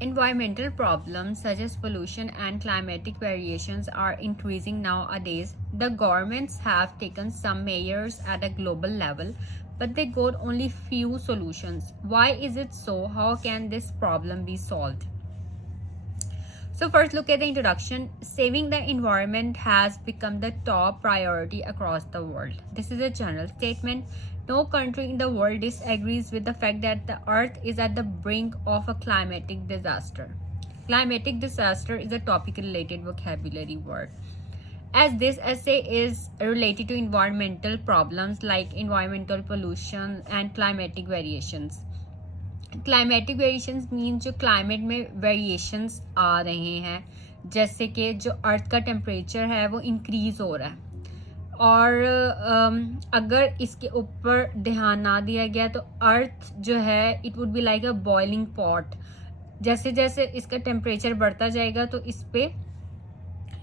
Environmental problems such as pollution and climatic variations are increasing nowadays. The governments have taken some measures at a global level, but they got only few solutions. Why is it so? How can this problem be solved? So first, look at the introduction. Saving the environment has become the top priority across the world. This is a general statement. No country in the world disagrees with the fact that the earth is at the brink of a climatic disaster. Climatic disaster is a topic related vocabulary word. As this essay is related to environmental problems like environmental pollution and climatic variations. Climatic variations mean जो climate में variations आ रहे हैं, जैसे कि जो अर्थ का temperature है वो इंक्रीज़ हो रहा है और अगर इसके ऊपर ध्यान ना दिया गया तो अर्थ जो है it would be like a boiling pot. जैसे जैसे इसका टेम्परेचर बढ़ता जाएगा तो इस पे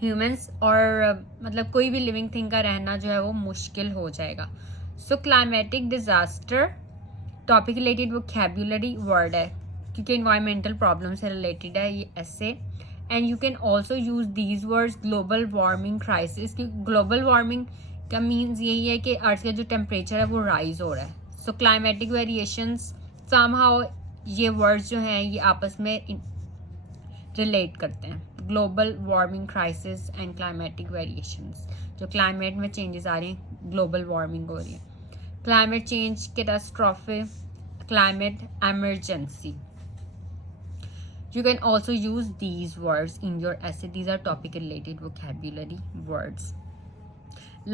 ह्यूमंस और मतलब कोई भी लिविंग थिंग का रहना जो है वो मुश्किल हो जाएगा. So climatic disaster topic related vocabulary word है क्योंकि इन्वायरमेंटल प्रॉब्लम से रिलेटेड है ये ऐसे. And you can also use these words global warming crisis, क्योंकि ग्लोबल वार्मिंग का मीन्स यही है कि अर्थ का जो टेम्परेचर है वो राइज हो रहा है. सो क्लाइमेटिक वेरिएशंस समहाउ ये वर्ड्स जो हैं ये आपस में रिलेट करते हैं. Global warming crisis and climatic variations, जो क्लाइमेट में चेंजेस आ रहे हैं, ग्लोबल वार्मिंग हो रही है. Climate change, catastrophe, climate emergency. You can also use these words in your essay. These are topic related vocabulary words.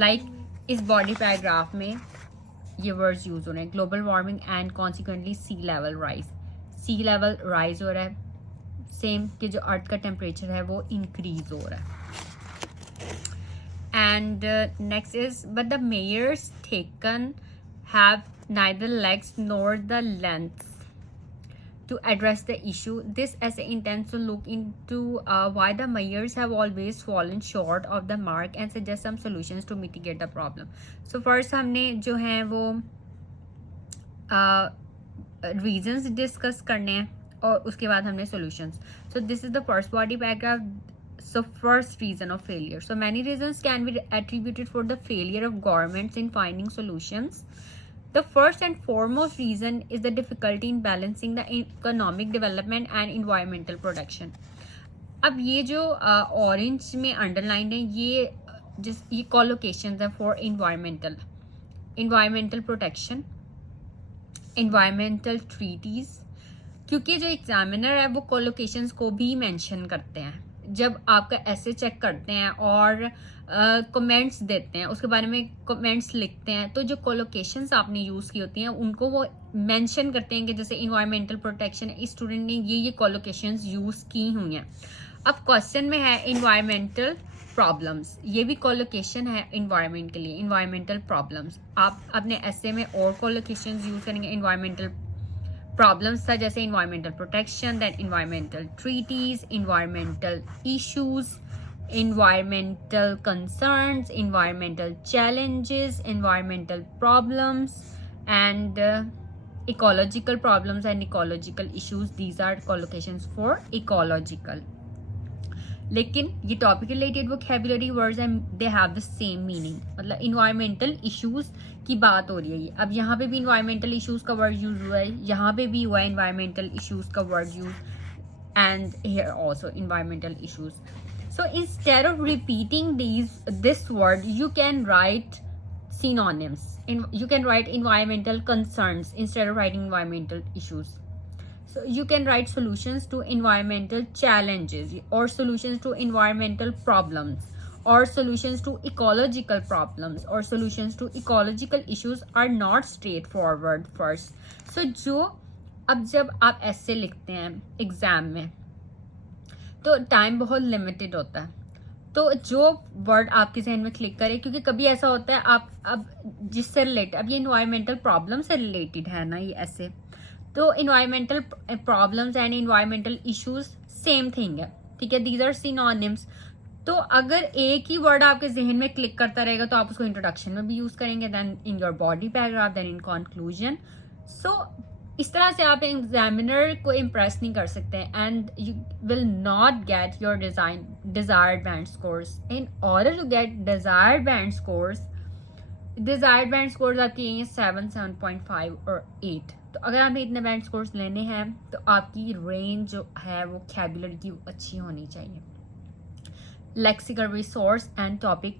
Like इस body paragraph में ये words use हो रहे हैं. Global warming and consequently sea level rise. Sea level rise हो रहा है. Same कि जो अर्थ का temperature है वो increase हो रहा है. And next is, but the measures taken have neither legs nor the length to address the issue. This essay intends to look into why the measures have always fallen short of the mark and suggest some solutions to mitigate the problem. So first हमने जो हैं वो reasons discuss करने हैं और उसके बाद हमने solutions. So this is the first body paragraph. So first reason of failure. So many reasons can be attributed for the failure of governments in finding solutions. The first and foremost reason is the difficulty in balancing the economic development and environmental protection. अब ये जो orange में underline है ये collocations है for environmental protection, environmental treaties. क्योंकि जो examiner है वो collocations को भी मेंशन करते हैं. जब आपका ऐसे चेक करते हैं और कमेंट्स देते हैं, उसके बारे में कमेंट्स लिखते हैं, तो जो कोलोकेशंस आपने यूज़ की होती हैं उनको वो मेंशन करते हैं कि जैसे इन्वायरमेंटल प्रोटेक्शन, इस स्टूडेंट ने ये कोलोकेशंस यूज़ की हुई हैं. अब क्वेश्चन में है इन्वायरमेंटल प्रॉब्लम्स, ये भी कोलोकेशन है इन्वायरमेंट के लिए. इन्वायरमेंटल प्रॉब्लम्स आप अपने ऐसे में और कोलोकेशंस यूज़ करेंगे environmental problems such as environmental protection, then environmental treaties, environmental issues, environmental concerns, environmental challenges, environmental problems, and ecological problems and ecological issues. These are collocations for ecological. लेकिन ये topic related vocabulary words हैं, they have the same meaning. मतलब environmental issues की बात हो रही है ये. अब यहाँ पे भी इन्वायरमेंटल इश्यूज का वर्ड यूज हुआ है, यहाँ पे भी हुआ है इन्वायरमेंटल इश्यूज का word use, and here also environmental issues. So instead of repeating this word you can write synonyms. You can write environmental concerns instead of writing environmental issues. So you can write solutions to environmental challenges or solutions to environmental problems or solutions to ecological problems or solutions to ecological issues are not straightforward first. So अब जब आप ऐसे लिखते हैं exam में तो time बहुत limited होता है, तो जो वर्ड आपके जहन में क्लिक करे, क्योंकि कभी ऐसा होता है आप अब जिससे रिलेटेड, अब ये इन्वायरमेंटल प्रॉब्लम से रिलेटेड है ना ये ऐसे, तो environmental problems and environmental issues same thing है, ठीक है. These are synonyms. तो अगर एक ही वर्ड आपके जहन में क्लिक करता रहेगा तो आप उसको इंट्रोडक्शन में भी यूज करेंगे, then in your body paragraph, then in conclusion. So इस तरह से आप एग्जामिनर को इम्प्रेस नहीं कर सकते and you will not get your desired band scores. In order to get desired band scores आपकी हैं 7, 7.5 और 8. तो अगर आपने इतने बैंड स्कोर्स लेने हैं तो आपकी रेंज जो है वो कैबुलरी की अच्छी होनी चाहिए. Lexical resource and topic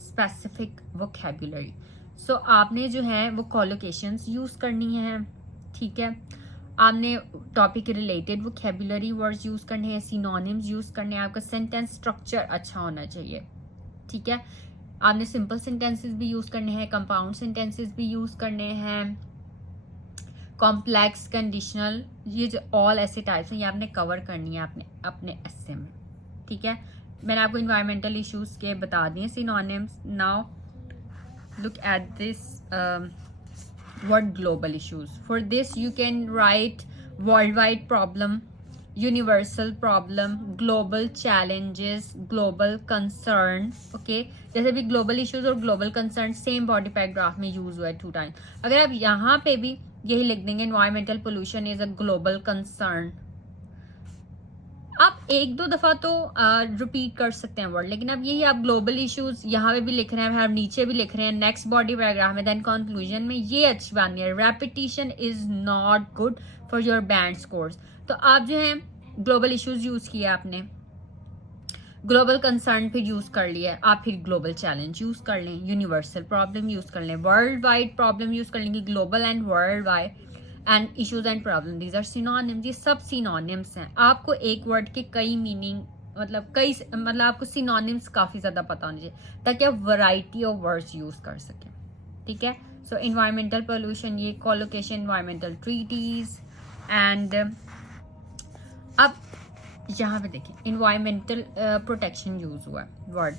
specific vocabulary. So आपने जो है वो कॉलोकेशंस यूज़ करनी है. ठीक है, आपने topic related vocabulary words use करने हैं, सिनोनिम्स यूज़ करने हैं. आपका सेंटेंस स्ट्रक्चर अच्छा होना चाहिए. ठीक है, आपने सिंपल सेंटेंसेस भी यूज़ करने हैं, कंपाउंड सेंटेंसेस भी यूज़ करने हैं, कॉम्प्लेक्स, कंडीशनल, ये जो ऑल ऐसे टाइप्स हैं ये आपने कवर करनी है अपने एसे में. ठीक है, मैंने आपको इन्वायरमेंटल इश्यूज के बता दिए synonyms. Now look at this word global issues. For this you can write world wide problem, universal problem, global challenges, global concern. Okay, जैसे भी ग्लोबल इश्यूज और global concern same body paragraph में use हुआ है 2 time. अगर आप यहाँ पे भी यही लिख देंगे environmental pollution is a global concern, आप 1-2 दफा तो रिपीट कर सकते हैं वर्ड, लेकिन अब यही आप ग्लोबल इश्यूज यहाँ पे भी लिख रहे हैं, नीचे भी लिख रहे हैं, नेक्स्ट बॉडी पैराग्राफ में, देन कंक्लूजन में, ये अच्छी बात नहीं है. Repetition is not good for your band scores. तो आप जो है ग्लोबल इश्यूज यूज किया, आपने ग्लोबल कंसर्न फिर यूज कर लिया, आप फिर ग्लोबल चैलेंज यूज कर लें, यूनिवर्सल प्रॉब्लम यूज कर लें, वर्ल्ड वाइड प्रॉब्लम यूज कर लेंगे, global and world wide and issues and problem. These are synonyms. ये सब सिनोनिम्स हैं. आपको एक वर्ड के कई मीनिंग मतलब आपको सिनोनिम्स काफी ज्यादा पता होने चाहिए ताकि आप वैरायटी ऑफ वर्ड्स यूज कर सकें. ठीक है, सो एनवायरमेंटल पोल्यूशन, ये कोलोकेशन, एनवायरमेंटल ट्रीटीज एंड अब यहाँ पे देखिए इन्वायरमेंटल प्रोटेक्शन यूज हुआ है वर्ड.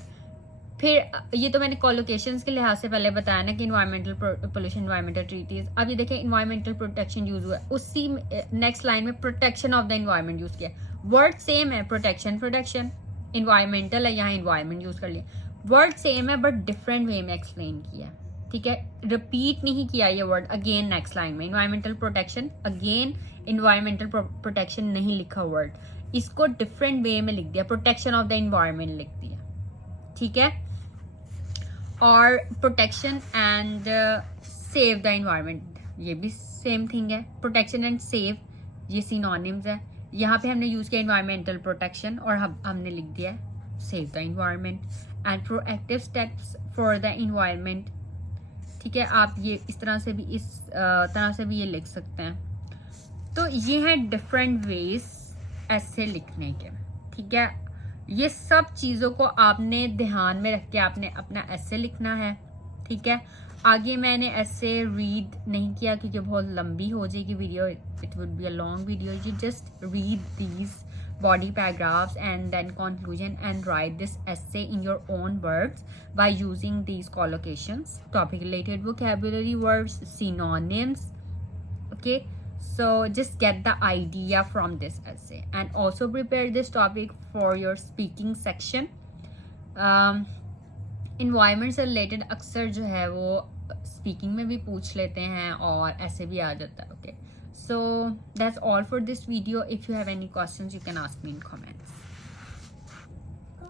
फिर ये तो मैंने कोलोकेशंस के लिहाज से पहले बताया ना कि इन्वायरमेंटल पोल्यूशन, इन्वायरमेंटल ट्रीटीज. अब ये देखिए इन्वायरमेंटल प्रोटेक्शन यूज हुआ है, उसी नेक्स्ट लाइन में protection of the environment use किया. वर्ड सेम है, प्रोटेक्शन, इन्वायरमेंटल है, यहाँ इन्वायरमेंट यूज कर लिया. वर्ड सेम है बट डिफरेंट वे में एक्सप्लेन किया. ठीक है, रिपीट नहीं किया ये वर्ड अगेन नेक्स्ट लाइन में. Environmental protection again environmental protection नहीं लिखा वर्ड, इसको डिफरेंट वे में लिख दिया, प्रोटेक्शन ऑफ द इन्वायरमेंट लिख दिया. ठीक है, और protection and save the environment ये भी सेम थिंग है. प्रोटेक्शन एंड सेव ये सिनोनिम्स है. यहाँ पे हमने यूज किया इन्वायरमेंटल प्रोटेक्शन और हमने लिख दिया save the environment and proactive steps for the environment. ठीक है, आप ये इस तरह से भी ये लिख सकते हैं. तो ये है डिफरेंट वेज ऐसे लिखने के. ठीक है, ये सब चीज़ों को आपने ध्यान में रख के आपने अपना ऐसे लिखना है. ठीक है, आगे मैंने ऐसे रीड नहीं किया क्योंकि बहुत लंबी हो जाएगी video, it would be a long video. You just read these body paragraphs and then conclusion and write this essay in your own words by using these collocations, topic related vocabulary words, synonyms. Okay, so just get the idea from this essay and also prepare this topic for your speaking section. environment से related अक्सर जो है वो speaking में भी पूछ लेते हैं और ऐसे भी आ जाता है. okay, so that's all for this video. If you have any questions you can ask me in comment.